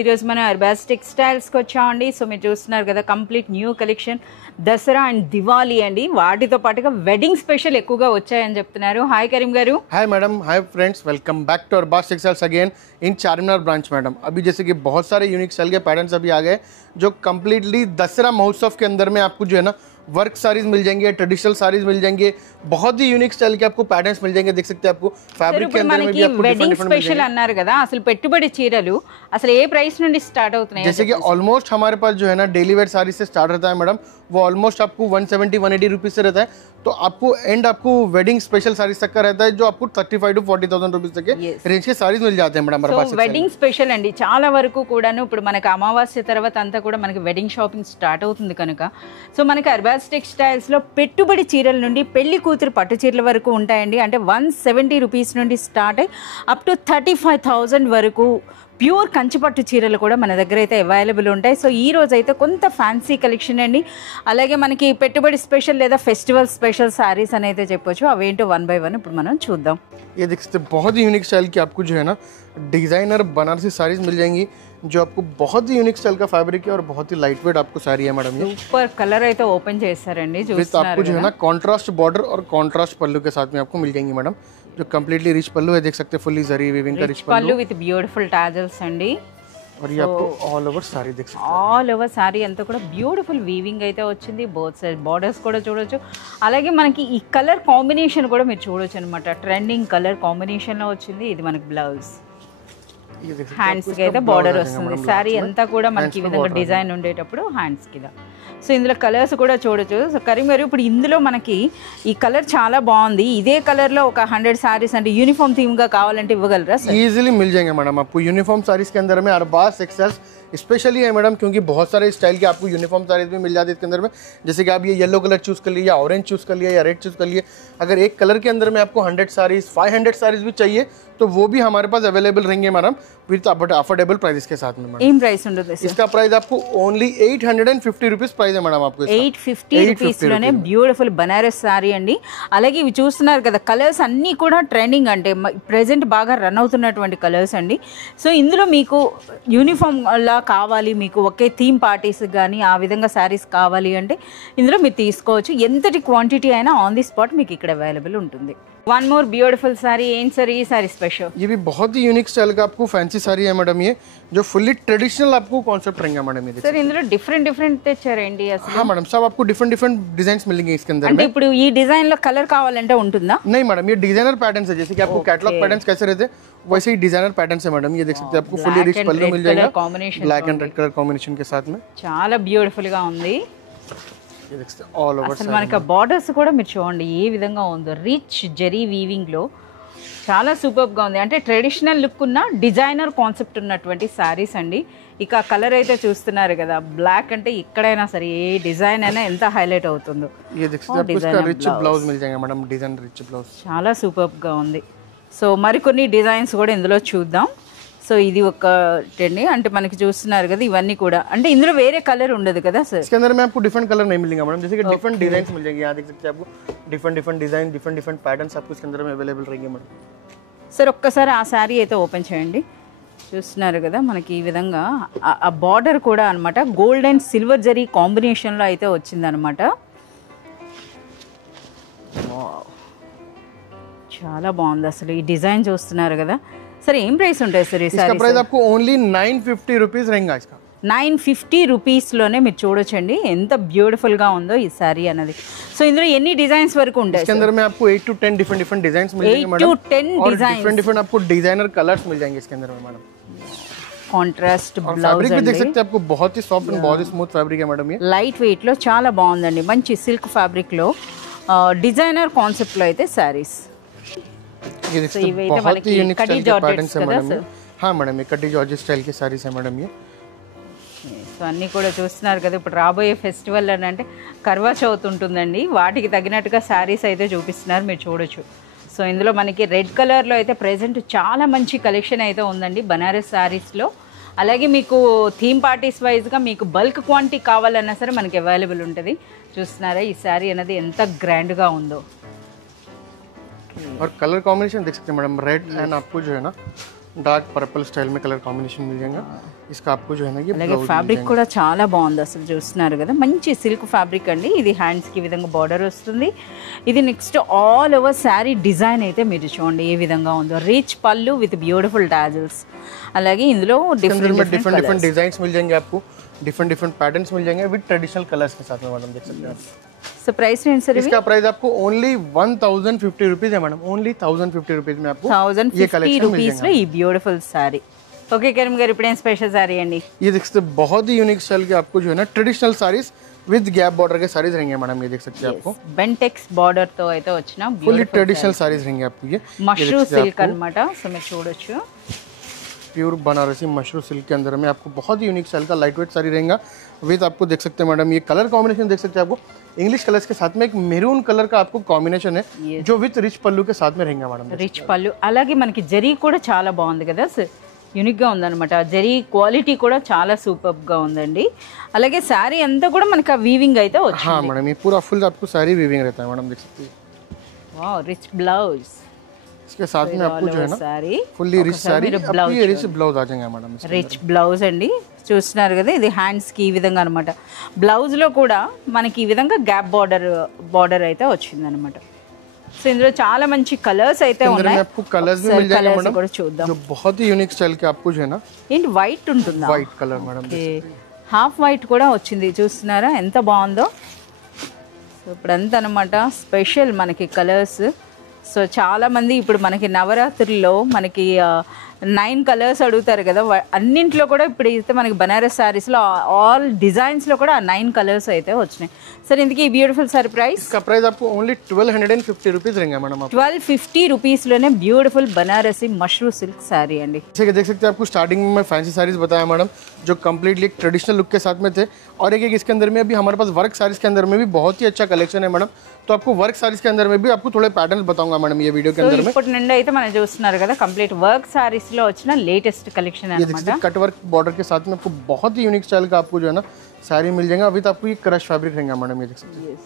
ఈరోజు మనం అర్బాస్ టెక్స్టైల్స్కి వచ్చామండి. సో మీరు చూస్తున్నారు కదా complete new collection Dasara and Diwali అండి. వాటితో పాటుగా వెడ్డింగ్ స్పెషల్ ఎక్కువగా వచ్చాయని చెప్తున్నారు. హాయ్ కరీం గారు. Hi madam, hi friends, welcome back to Arbaz textiles again in Charminar branch madam. अभी जैसे कि बहुत सारे यूनिक स्टाइल के पैटर्न्स अभी आ गए जो कम्प्लीटली दसरा महोत्सव के अंदर में आपको जो है ना वर्क साड़ीज मिल जाएंगे, ट्रेडिशनल साड़ीज मिल जाएंगे, बहुत ही यूनिक स्टाइल के आपको पैटर्न्स मिल जाएंगे। देख सकते हैं आपको फैब्रिक के अंदर में भी आपको వెడ్డింగ్ స్పెషల్ అన్నారు కదా, అసలు పెట్టుబడి చీరలు అసలు ఏ ప్రైస్ నుండి స్టార్ట్ అవుతున్నాయి? जैसे कि ऑलमोस्ट हमारे पास जो है ना डेली वेयर साड़ी से स्टार्ट रहता है मैडम, वो ऑलमोस्ट आपको 170-180 रुपीज से रहता है। तो आपको एंड आपको वेडिंग स्पेशल साड़ीज तक का रहता है जो आपको 35 to 40,000 रुपीज तक के रेंज के साड़ीज मिल जाते हैं मैडम हमारे पास। వెడ్డింగ్ స్పెషల్ అండి. చాలా వరకు కూడాను ఇప్పుడు మనకి అమావాస్య తర్వాత అంతా కూడా మనకి వెడ్డింగ్ షాపింగ్ స్టార్ట్ అవుతుంది కనుక సో మనకి అర్బాస్ టెక్స్టైల్స్ లో పెట్టుబడి చీరల నుండి పెళ్లి కూతురు పట్టు చీరల వరకు ఉంటాయండి. అంటే 170 రూపీస్ నుండి స్టార్ట్ అయ్యి అప్ టు 35,000 వరకు ప్యూర్ కంచిపట్టు చీరలు కూడా మన దగ్గర అయితే అవైలబుల్ ఉంటాయి. సో ఈ రోజు అయితే కొంత ఫ్యాన్సీ కలెక్షన్ అండి. అలాగే మనకి పెట్టుబడి స్పెషల్ లేదా ఫెస్టివల్ స్పెషల్ సారీస్ అని అయితే చెప్పొచ్చు. అవేంటో 1 by 1 ఇప్పుడు మనం చూద్దాం. ये देख सकते हैं बहुत ही यूनिक स्टाइल की आपको जो है ना डिजाइनर बनारसी साड़ीज मिल जाएंगी जो आपको बहुत ही यूनिक स्टाइल का फैब्रिक है और बहुत ही लाइट वेट आपको साड़ी है मैडम। ये సూపర్ కలర్ అయితే ఓపెన్ చేశారండి. विद आपको जो है ना कॉन्ट्रास्ट बॉर्डर और कॉन्ट्रास्ट पल्लू के साथ में आपको मिल जाएंगी मैडम, जो कम्प्लीटली रिच पल्लू है। देख सकते हैं फुल्ली जरी वीविंग का रिच పళ్ళు విత్ బ్యూటిఫుల్ టాజల్స్ అండి. और ये आपको ऑल ओवर साड़ी देख सकते हैं। ఆల్ ఓవర్ సారీ అంతా కూడా బ్యూటిఫుల్ వీవింగ్ అయితే వచ్చింది. బోత్ సైడ్ బార్డర్స్ కూడా చూడొచ్చు. అలాగే మనకి ఈ కలర్ కాంబినేషన్ కూడా మీరు చూడొచ్చు అనమాట. ట్రెండింగ్ కలర్ కాంబినేషన్ లో వచ్చింది. ఇది మనకి బ్లౌజ్, హ్యాండ్స్ కి అయితే బార్డర్ వస్తుంది. సారీ అంతా కూడా మనకి ఈ విధంగా డిజైన్ ఉండేటప్పుడు హ్యాండ్స్ కి. సో ఇందులో కలర్స్ కూడా చూడొచ్చు. సో కరీం గారు ఇప్పుడు ఇందులో మనకి ఈ కలర్ చాలా బాగుంది. ఇదే కలర్ లో ఒక 100 సారీస్ అంటే యూనిఫామ్ థీమ్ గా కావాలంటే ఇవ్వగలరా? इजीली मिल जाएंगे मैडम आपको यूनिफॉर्म साड़ीज के अंदर में। अरबाज टेक्सटाइल्स स्पेशली है मैडम क्योंकि बहुत सारे स्टाइल के आपको यूनिफॉर्म साड़ीज भी मिल जाती है इसके अंदर में। जैसे कि आप ये येलो कलर चूज कर लिए या ऑरेंज चूज कर लिया या रेड चूज कर लिए, अगर एक कलर के अंदर में आपको 100 साड़ीज 500 साड़ीज भी चाहिए तो वो भी हमारे पास अवेलेबल रहेंगे मैडम विद अफोर्डेबल प्राइस के साथ में मैडम। ఏం ప్రైస్ ఉంటుంది? इसका प्राइस आपको ओनली 850 रुपीज प्राइस है मैडम आपको। 850 రూపీస్ లోనే బ్యూటిఫుల్ బనారస్ సారీ అండి. అలాగే ఇవి చూస్తున్నారు కదా కలర్స్ అన్నీ కూడా ట్రెండింగ్ అంటే ప్రెసెంట్ బాగా రన్ అవుతున్నటువంటి కలర్స్ అండి. సో ఇందులో మీకు యూనిఫామ్ లా కావాలి, మీకు ఒకే థీమ్ పార్టీస్ కానీ ఆ విధంగా శారీస్ కావాలి అంటే ఇందులో మీరు తీసుకోవచ్చు. ఎంతటి క్వాంటిటీ అయినా ఆన్ ది స్పాట్ మీకు ఇక్కడ అవైలబుల్ ఉంటుంది. One more beautiful sorry. ఏం సార్ ఈ సారీ స్పెషల్? ये भी बहुत ही यूनिक स्टाइल का आपको फैंसी साड़ी है मैडम, ये जो फुल्ली ट्रेडिशनल आपको कॉन्सेप्ट रहेंगे मैडम। ये సార్ ఇందులో డిఫరెంట్ తెచ్చారండి అసలు? हाँ मैडम, सब आपको डिफरेंट डिजाइन मिलेंगे इसके अंदर అంటే में। ఇప్పుడు ఈ డిజైన్ లో కలర్ కావాలంటే ఉంటుందా? नहीं मैडम, ये डिजाइनर पैटर्न्स है। जैसे कि आपको कैटलॉग पैटर्न्स कैसे रहते हैं वैसे ही डिजाइनर पैटर्न्स है मैडम। ये देख सकते हैं आपको फुल्ली रिच पल्लू मिल जाएगा, black and red colour combination के साथ में। చాలా బ్యూటిఫుల్ గా ఉంది. ये देख सकते हैं ऑल ओवर అసలు మనకి బార్డర్స్ కూడా మీరు చూడండి ఏ విధంగా ఉందో. రిచ్ జరీ వీవింగ్ లో చాలా సూపర్ గా ఉంది. అంటే ట్రెడిషనల్ లుక్ ఉన్న డిజైనర్ కాన్సెప్ట్ ఉన్నటువంటి సారీస్ అండి. ఇక కలర్ అయితే చూస్తున్నారు కదా, బ్లాక్ అంటే ఎక్కడైనా సరే ఏ డిజైన్ అయినా ఎంత హైలైట్ అవుతుందో. ये देख सकते हैं आपको इसका रिच ब्लाउज मिल जाएगा मैडम, डिजाइन रिच ब्लाउज చాలా సూపర్ గా ఉంది. సో మరికొన్ని డిజైన్స్ కూడా ఇందులో చూద్దాం. సో ఇది ఒకటండి. అంటే మనకి చూస్తున్నారు కదా ఇవన్నీ కూడా అంటే ఇందులో వేరే కలర్ ఉండదు కదా సార్? इसके अंदर में आपको डिफरेंट कलर नहीं मिलेंगे मैडम। जैसे कि डिफरेंट डिजाइन मिल जाएंगे। यहाँ देख सकते हैं आपको डिफरेंट डिजाइन डिफरेंट पैटर्न्स आपको इसके अंदर में अवेलेबल रहेंगे मैडम। సార్ ఒక్కసారి ఆ శారీ అయితే ఓపెన్ చేయండి. చూస్తున్నారు కదా మనకి ఈ విధంగా ఆ బార్డర్ కూడా అనమాట గోల్డ్ అండ్ సిల్వర్ జరీ కాంబినేషన్లో అయితే వచ్చిందనమాట. చాలా బాగుంది అసలు ఈ డిజైన్ చూస్తున్నారు కదా. సరే ఏం ప్రైస్ ఉంటుంది సార్ ఈ సారీ? इसका प्राइस आपको ओनली 950 रुपीज रहेगा इसका। 950 రూపీస్లోనే మీరు చూడొచ్చండి ఎంత బ్యూటిఫుల్ గా ఉందో ఈ సారీ అన్నది. సో ఇందులో ఎన్ని డిజైన్స్ వరకు ఉంటాయి? इसके अंदर में आपको 8 to 10 डिफरेंट डिजाइन्स मिल जाएंगे मैडम। 8 to 10 डिजाइन डिफरेंट आपको डिजाइनर कलर्स मिल जाएंगे इसके अंदर में मैडम। కాంట్రాస్ట్ और బ్లౌజ్ फैब्रिक भी देख అండి. सकते हैं आपको बहुत ही सॉफ्ट एंड बहुत ही स्मूथ फैब्रिक है मैडम। ये లైట్ వెయిట్ లో చాలా బాగుందండి. మంచి సిల్క్ ఫ్యాబ్రిక్ లో డిజైనర్ కాన్సెప్ట్ లో అయితే సారీస్. ये देख सकते हैं बहुत ही यूनिक स्टाइल के पैटर्न्स है मैडम। हाँ मैडम, ये कटी जॉर्जेट स्टाइल की साड़ीज है मैडम। ये సో అన్నీ కూడా చూస్తున్నారు కదా. ఇప్పుడు రాబోయే ఫెస్టివల్ అని అంటే కర్వా చౌత్ ఉంటుందండి, వాటికి తగినట్టుగా శారీస్ అయితే చూపిస్తున్నారు మీరు చూడొచ్చు. సో ఇందులో మనకి రెడ్ కలర్లో అయితే ప్రెజెంట్ చాలా మంచి కలెక్షన్ అయితే ఉందండి బనారస్ శారీస్లో. అలాగే మీకు థీమ్ పార్టీస్ వైజ్గా మీకు బల్క్ క్వాంటిటీ కావాలన్నా సరే మనకి అవైలబుల్ ఉంటుంది. చూస్తున్నారా ఈ శారీ అనేది ఎంత గ్రాండ్గా ఉందో. और कलर कॉम्बिनेशन देख सकते हैं मैडम, रेड एंड आपको जो है ना डार्क पर्पल स्टाइल में कलर कॉम्बिनेशन मिल जाएगा। इसका आपको जो है ना ये అలాగే ఫ్యాబ్రిక్ కూడా చాలా బాగుంది, అసలు చూస్తున్నారు కదా, మంచి సిల్క్ ఫ్యాబ్రిక్ అండి. ఇది హ్యాండ్స్కి ఈ విధంగా బార్డర్ వస్తుంది. ఇది next all over sari design అయితే మీరు చూడండి ఏ విధంగా ఉందో, రిచ్ పళ్ళు విత్ బ్యూటిఫుల్ టాజిల్స్. అలాగే ఇందులో डिफरेंट डिजाइन्स मिल जाएंगे आपको, डिफरेंट पैटर्न्स मिल जाएंगे विद ट्रेडिशनल कलर्स के साथ में मैडम, देख सकते हैं आप। సో ప్రైస్ ఏంటి సార్? इसका प्राइस आपको ओनली 1050 रुपीज है मैडम, ओनली 1050 रुपीज में आपको ये 1050 कलेक्शन मिल రూపీస్ లో जाएगा। ఈ బ్యూటిఫుల్ శారీ. ఓకే కరీం గారు, ఇప్పుడు ఏం స్పెషల్ శారీ అండి? ये देख सकते हैं बहुत ही यूनिक स्टाइल के आपको जो है ना traditional saris with gap border के साड़ीज रहेंगे मैडम, ये देख सकते हैं आपको బెంటెక్స్ బార్డర్ తో అయితే వచ్చిన फुल्ली ट्रेडिशनल साड़ीज रहेंगे आपको। ये మష్రూ సిల్క్ అన్నమాట. సో మీరు చూడొచ్చు प्योर बनारसी मशरू सिल्क के अंदर में आपको बहुत ही यूनिक स्टाइल का लाइट वेट साड़ी रहेगा विद आपको देख सकते हैं मैडम, ये कलर कॉम्बिनेशन देख सकते हैं आपको, इंग्लिश कलर्स के साथ में एक मेरून कलर का आपको कॉम्बिनेशन है जो विद रिच पल्लू के साथ में रहेगा मैडम। రిచ్ పళ్ళు, అలాగే మనకి జరీ కూడా చాలా బాగుంది కదా సార్, యూనిక్గా ఉందన్నమాట. జరీ క్వాలిటీ కూడా చాలా సూపర్గా ఉందండి. అలాగే శారీ అంతా కూడా మనకి ఆ వీవింగ్ అయితే వచ్చింది. हाँ मैडम, ये पूरा फुल आपको सारी वीविंग रहता है मैडम, देख सकते हैं। Wow, rich blouse. इसके साथ में आपको जो है ना సారీ फुल्ली रिच साड़ी, आपको ये रिच ब्लाउज आ जाएगा मैडम। రిచ్ బ్లౌజ్ అండి, చూస్తున్నారు కదా, ఇది హ్యాండ్స్కి ఈ విధంగా అనమాట. బ్లౌజ్లో కూడా మనకి ఈ విధంగా గ్యాప్ బార్డర్ అయితే వచ్చిందనమాట. సో ఇందులో చాలా మంచి కలర్స్ అయితే अंदर में ఉన్నాయి. आपको कलर्स भी मिल जाएंगे मैडम, కూడా చూద్దాం. जो बहुत ही यूनिक स्टाइल के आपको जो है ना ఏంటి వైట్ ఉంటుందా? White colour madam, half white కూడా వచ్చింది, చూస్తున్నారా ఎంత బాగుందో. సో ఇప్పుడు అంత అనమాట స్పెషల్ మనకి కలర్స్. సో చాలామంది ఇప్పుడు మనకి నవరాత్రుల్లో మనకి 9 కలర్స్ అడుగుతారు కదా, అన్నింట్లో కూడా ఇప్పుడు అయితే మనకి బనారస్ శారీస్లో ఆల్ డిజైన్స్లో కూడా 9 కలర్స్ అయితే వచ్చినాయి. సరే, ఇందుకు ఈ బ్యూటిఫుల్ సారీ ప్రైస్? इसका प्राइस आपको ओनली 1250 रुपीज रहेंगे मैडम। आप 1250 రూపీస్లోనే బ్యూటిఫుల్ బనారసి మష్రూ సిల్క్ శారీ అండి. जैसे कि देख सकते हैं आपको स्टार्टिंग में मैं फैंसी साड़ीज बताया मैडम, जो कम्प्लीटली एक ट्रेडिशनल लुक के साथ में थे, और एक इसके अंदर में अभी हमारे पास वर्क साड़ीज के अंदर में भी बहुत ही अच्छा कलेक्शन है मैडम। तो आपको वर्क साड़ीज के अंदर में भी आपको थोड़े पैटर्न बताऊंगा मैडम ये वीडियो के సో अंदर में। ఇప్పటి నుండి అయితే మనం చూస్తున్నారు కదా, కంప్లీట్ వర్క్ సారీస్ లో వచ్చిన లేటెస్ట్ కలెక్షన్ ये देख అన్నమాట. सकते हैं कट वर्क बॉर्डर के साथ में आपको बहुत ही यूनिक स्टाइल का आपको जो है ना साड़ी मिल जाएगा विद आपको ये क्रश फैब्रिक रहेगा मैडम, ये देख सकते हैं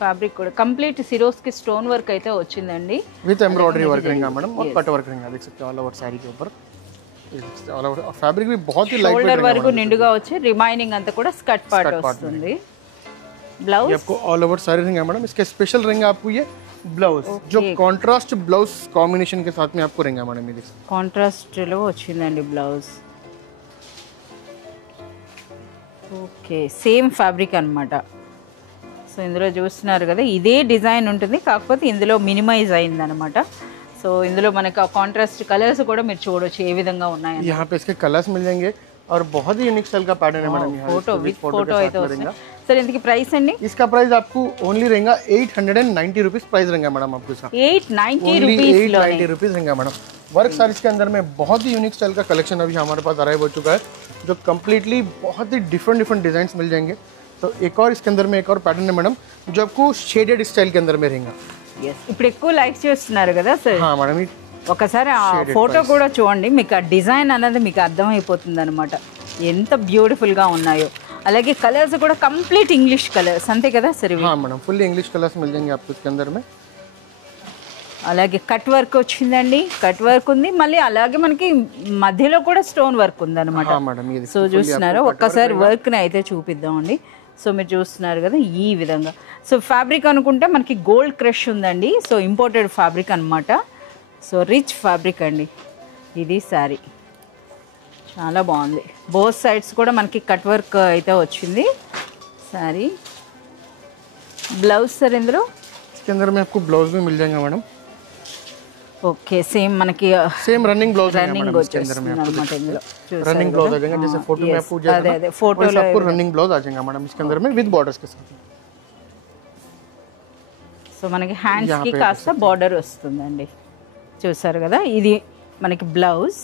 ఫ్యాబ్రిక్ కూడా కంప్లీట్ సిరోస్ కి స్టోన్ వర్క్ అయితే వచ్చిందండి. विद एम्ब्रॉयडरी वर्क रहेगा मैडम, और कट वर्क रहेगा, देख सकते हैं ऑल ओवर साड़ी के ऊपर। ऑल ओवर फैब्रिक भी बहुत ही लाइट షోల్డర్ वेट వరకు నిండుగా వచ్చి రిమైనింగ్ అంతా కూడా స్కర్ట్ పార్ట్ వస్తుంది. బ్లౌజ్ ये आपको ऑल ओवर साड़ी रहेगा मैडम। इसके स्पेशल रहेगा आपको ये ब्लाउज, जो कॉन्ट्रास्ट ब्लाउज कॉम्बिनेशन के साथ में आपको रहेगा मैडम, ये देख सकते కాంట్రాస్ట్ లో వచ్చిందండి బ్లౌజ్. ఓకే, సేమ్ ఫ్యాబ్రిక్ అన్నమాట. సో ఇందులో చూస్తున్నారు కదా, ఇదే డిజైన్ ఉంటుంది, కాకపోతే ఇందులో మినిమైజ్ అయిందనమాట. సో ఇందులో మనకు ఆ కాంట్రాస్ట్ కలర్స్ కూడా మీరు చూడొచ్చు ఏ విధంగా हैं। ఉన్నాయని. यहाँ पे इसके कलर्स मिल जाएंगे और बहुत ही यूनिक स्टाइल का पैटर्न है मैडम। यहाँ ఫోటో इसके విత్ with ఫోటో के అయితే साथ में వస్తుంది. रहेगा। సరే, ఇందుకు ప్రైస్ అండి? इसका प्राइस आपको ओनली रहेगा 890 रुपीज प्राइस रहेगा मैडम आपको इसका। 890 ओनली రూపీస్ లో 890 रुपीज रहेगा मैडम। वर्क साड़ीज के अंदर में बहुत ही यूनिक स्टाइल का कलेक्शन अभी हमारे पास अराइव हो चुका है, जो कम्प्लीटली बहुत ही डिफरेंट डिजाइन मिल जाएंगे। तो एक और इसके अंदर में एक और पैटर्न है मैडम, जो आपको शेडेड स्टाइल के अंदर में रहेगा। ఇప్పుడు ఎక్కువ లైక్ చేస్తున్నారు కదా సార్, हाँ मैडम, ये ఒకసారి ఆ ఫోటో కూడా చూడండి, మీకు ఆ డిజైన్ అనేది మీకు అర్థమైపోతుంది అనమాట, ఎంత బ్యూటిఫుల్ గా ఉన్నాయో. అలాగే కలర్స్ కూడా కంప్లీట్ ఇంగ్లీష్ కలర్స్, అంతే కదా సరే. हाँ मैडम, फुल्ली इंग्लिश कलर्स मिल जाएंगे आपको इसके अंदर में। అలాగే కట్ వర్క్ వచ్చిందండి, కట్ వర్క్ ఉంది, మళ్ళీ అలాగే మనకి మధ్యలో కూడా స్టోన్ వర్క్ ఉందన్నమాట. हाँ मैडम, ये సో చూస్తున్నారు, ఒక్కసారి వర్క్ ని అయితే చూపిద్దామండి. సో మీరు చూస్తున్నారు కదా ఈ విధంగా. సో ఫ్యాబ్రిక్ అనుకుంటే మనకి గోల్డ్ క్రష్ ఉందండి, సో ఇంపోర్టెడ్ ఫ్యాబ్రిక్ అన్నమాట. సో రిచ్ ఫ్యాబ్రిక్ అండి ఇది శారీ, చాలా బాగుంది. బోత్ సైడ్స్ కూడా మనకి కట్ వర్క్ అయితే వచ్చింది శారీ. బ్లౌజ్ సార్ ఇందులో इसके अंदर में आपको ब्लाउज भी मिल जाएगा मैडम। ఓకే, సేమ్ మనకి सेम रनिंग ब्लाउज है రన్నింగ్ मैडम इसके अंदर में వచ్చేస్తుంది అనమాట. ఇందులో रनिंग ब्लाउज आ जाएगा, जैसे फोटो में आपको అదే అదే ఫోటో वैसे आपको रनिंग ब्लाउज आ जाएगा मैडम इसके अंदर में विद बॉर्डर्स के साथ। సో మనకి హ్యాండ్స్ కి కాస్త బార్డర్ వస్తుందండి, చూసారు కదా. ఇది మనకి బ్లౌజ్,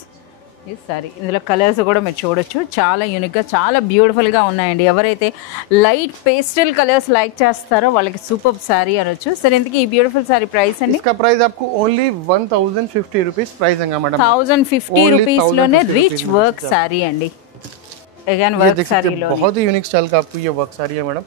ఇది సారీ. ఇందులో కలర్స్ కూడా మీరు చూడొచ్చు, చాలా యూనిక్గా చాలా బ్యూటిఫుల్గా ఉన్నాయండి. ఎవరైతే లైట్ పేస్టల్ కలర్స్ లైక్ చేస్తారో వాళ్ళకి సూపర్ శారీ అనొచ్చు. సరే, ఇందుకు ఈ బ్యూటిఫుల్ శారీ ప్రైస్ అండి? इसका प्राइस आपको ओनली 1050 रुपीज प्राइस है मैडम। 1050 రూపీస్ లోనే రిచ్ వర్క్ శారీ అండి. अगेन वर्क साड़ी लो, बहुत ही यूनिक स्टाइल का आपको ये वर्क साड़ी है मैडम,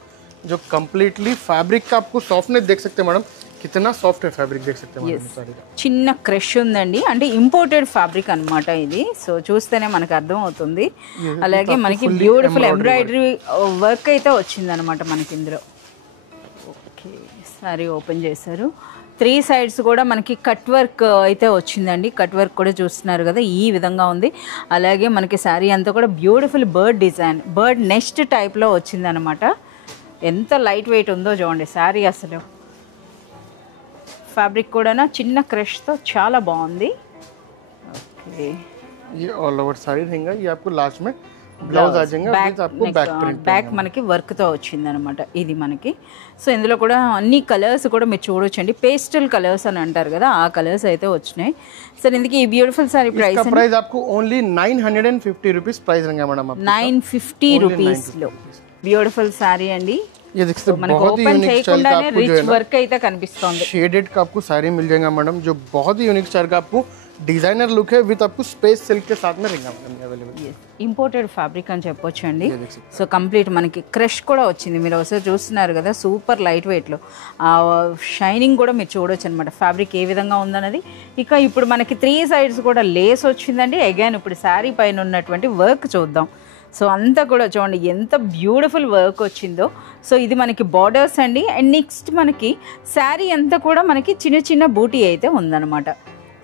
जो कम्प्लीटली फैब्रिक का आपको सॉफ्टनेस देख सकते हैं मैडम, कितना सॉफ्ट है फैब्रिक देख सकते हैं मैडम साड़ी का। చిన్న క్రష్ ఉందండి, అంటే ఇంపోర్టెడ్ ఫ్యాబ్రిక్ అన్నమాట ఇది. సో చూస్తేనే మనకు అర్థం అవుతుంది. అలాగే మనకి బ్యూటిఫుల్ ఎంబ్రాయిడరీ వర్క్ అయితే వచ్చిందనమాట మనకి ఇందులో. ఓకే, సారీ ఓపెన్ చేశారు. 3 సైడ్స్ కూడా మనకి కట్ వర్క్ అయితే వచ్చిందండి. కట్ వర్క్ కూడా చూస్తున్నారు కదా, ఈ విధంగా ఉంది. అలాగే మనకి శారీ అంతా కూడా beautiful bird design, bird nest టైప్లో వచ్చిందనమాట. ఎంత లైట్ వెయిట్ ఉందో చూడండి శారీ. అసలు ఫ్యాబ్రిక్ కూడా చిన్న క్రష్తో చాలా బాగుంది. ఓకే, ये ऑल ओवर साड़ी रहेगा। ये आपको लास्ट में ब्लाउज आ जाएगा, विद आपको बैक प्रिंट, బ్యాక్ మనకి వర్క్తో వచ్చిందనమాట ఇది మనకి. సో ఇందులో కూడా అన్ని కలర్స్ కూడా మీరు చూడొచ్చండి. పేస్టల్ కలర్స్ అని అంటారు కదా, ఆ కలర్స్ అయితే వచ్చినాయి. సరే, ఇందుకు ఈ బ్యూటిఫుల్ సారీ ప్రైస్ इसका प्राइस आपको ओनली 950 रुपीस प्राइस रहेगा मैडम। आपको 950 రూపీస్లో బ్యూటిఫుల్ సారీ అండి. ये देख सकते हैं, మనకు बहुत ही ఓపెన్ यूनिक स्टाइल का చేయకుండానే आपको जो రిచ్ है ना వర్క్ అయితే కనిపిస్తుంది. शेडेड का आपको साड़ी मिल जाएगा मैडम, जो बहुत ही यूनिक स्टाइल का आपको डिजाइनर लुक है, विद आपको स्पेस सिल्क के साथ में रहेगा मैडम अवेलेबल। ఇంపోర్టెడ్ ఫ్యాబ్రిక్ అని చెప్పొచ్చు అండి. సో కంప్లీట్ మనకి క్రష్ కూడా వచ్చింది, మీరు ఒకసారి చూస్తున్నారు కదా, సూపర్ లైట్ వెయిట్లో ఆ షైనింగ్ కూడా మీరు చూడొచ్చు అనమాట, ఫ్యాబ్రిక్ ఏ విధంగా ఉందన్నది. ఇక ఇప్పుడు మనకి 3 సైడ్స్ కూడా లేస్ వచ్చిందండి. అగైన్ ఇప్పుడు శారీ పైన ఉన్నటువంటి వర్క్ చూద్దాం. సో అంతా కూడా చూడండి ఎంత బ్యూటిఫుల్ వర్క్ వచ్చిందో. సో ఇది మనకి బార్డర్స్ అండి. అండ్ నెక్స్ట్ మనకి శారీ అంతా కూడా మనకి చిన్న చిన్న బూటీ అయితే ఉందన్నమాట.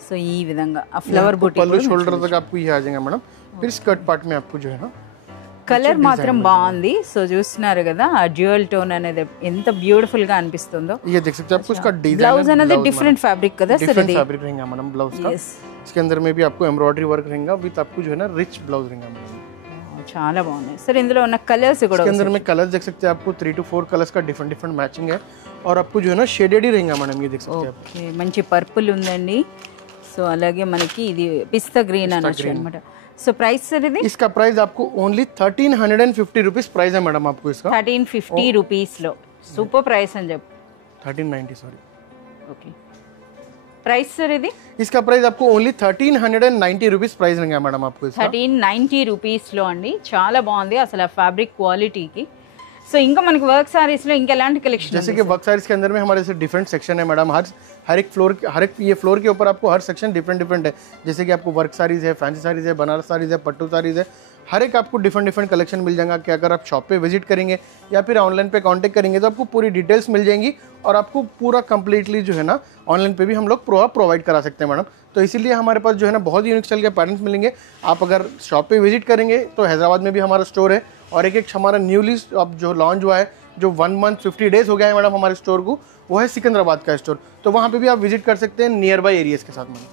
సో ఈ విధంగా ఆ ఫ్లవర్ బూటీ पल्लू शोल्डर तक आपको ये आ जाएगा मैडम। फिर स्कर्ट पार्ट में आपको जो है ना కలర్ మాత్రం బాగుంది. సో చూస్తున్నారు కదా ఆ డ్యూయల్ టోన్ అనేది ఎంత బ్యూటిఫుల్ గా అనిపిస్తుందో. ये देख सकते हैं आपको इसका डिजाइन, ब्लाउज అనేది డిఫరెంట్ ఫ్యాబ్రిక్ కదా సర్, डिफरेंट ఇది फैब्रिक रहेगा मैडम ब्लाउज का। इसके अंदर में भी आपको एम्ब्रॉयडरी वर्क रहेगा, विद आपको जो है ना रिच ब्लाउज रहेगा मैडम। చాలా బాగున్నాయి సర్. ఇందులో ఉన్న కలర్స్ కూడా इसके अंदर में कलर्स देख सकते हैं आपको 3 to 4 कलर्स का डिफरेंट डिफरेंट मैचिंग है, और आपको जो है ना शेडेड ही रहेगा मैडम। ये देख सकते हैं आप। ఓకే, మంచి పర్పుల్ ఉందండి. సో అలాగే మనకి ఇది పిస్తా గ్రీన్ అనొచ్చు అనమాట. సో ప్రైస్ సార్ ఇది इसका प्राइस आपको ओनली 1350 रुपीस प्राइस है मैडम आपको इसका। 1350 రూపీస్లో సూపర్ ప్రైస్ అని చెప్పు. 1390 सॉरी। ఓకే, ప్రైస్ సార్ ఇది इसका प्राइस आपको ओनली 1390 रुपीस प्राइस रहेगा मैडम आपको इसका। 1390 రూపీస్లో అండి. చాలా బాగుంది అసలు ఆ ఫ్యాబ్రిక్ క్వాలిటీకి. సో ఇంకా మనకి వర్క్ సారీస్లో ఇంకా ఎలాంటి కలెక్షన్? जैसे कि वर्क साड़ीज के अंदर में हमारे से डिफरेंट सेक्शन है मैडम। हर एक फ्लोर, हर एक ये फ्लोर के ऊपर आपको हर सेक्शन डिफरेंट डिफरेंट है। जैसे कि आपको वर्क साड़ीज है, फैंसी साड़ीज है, बनारस साड़ीज है, पट्टू साड़ीज है, हर एक आपको डिफरेंट डिफरेंट कलेक्शन मिल जाएगा। कि अगर आप शॉप पे विजिट करेंगे या फिर ऑनलाइन पे कांटेक्ट करेंगे तो आपको पूरी डिटेल्स मिल जाएंगी, और आपको पूरा कंप्लीटली जो है ना ऑनलाइन पे भी हम लोग प्रोवाइड करा सकते हैं मैडम। तो इसीलिए हमारे पास जो है ना बहुत यूनिक स्टाइल के पैटर्न्स मिलेंगे। आप अगर शॉप पे विजिट करेंगे तो हैदराबाद में भी हमारा स्टोर है, और एक हमारा न्यूली अब जो लॉन्च हुआ है, जो 1 मंथ 50 डेज हो गया है मैडम हमारे स्टोर को, वो है सिकंदराबाद का स्टोर। तो वहाँ पे भी आप विजिट कर सकते हैं नियर बाई एरियाज के साथ मैडम।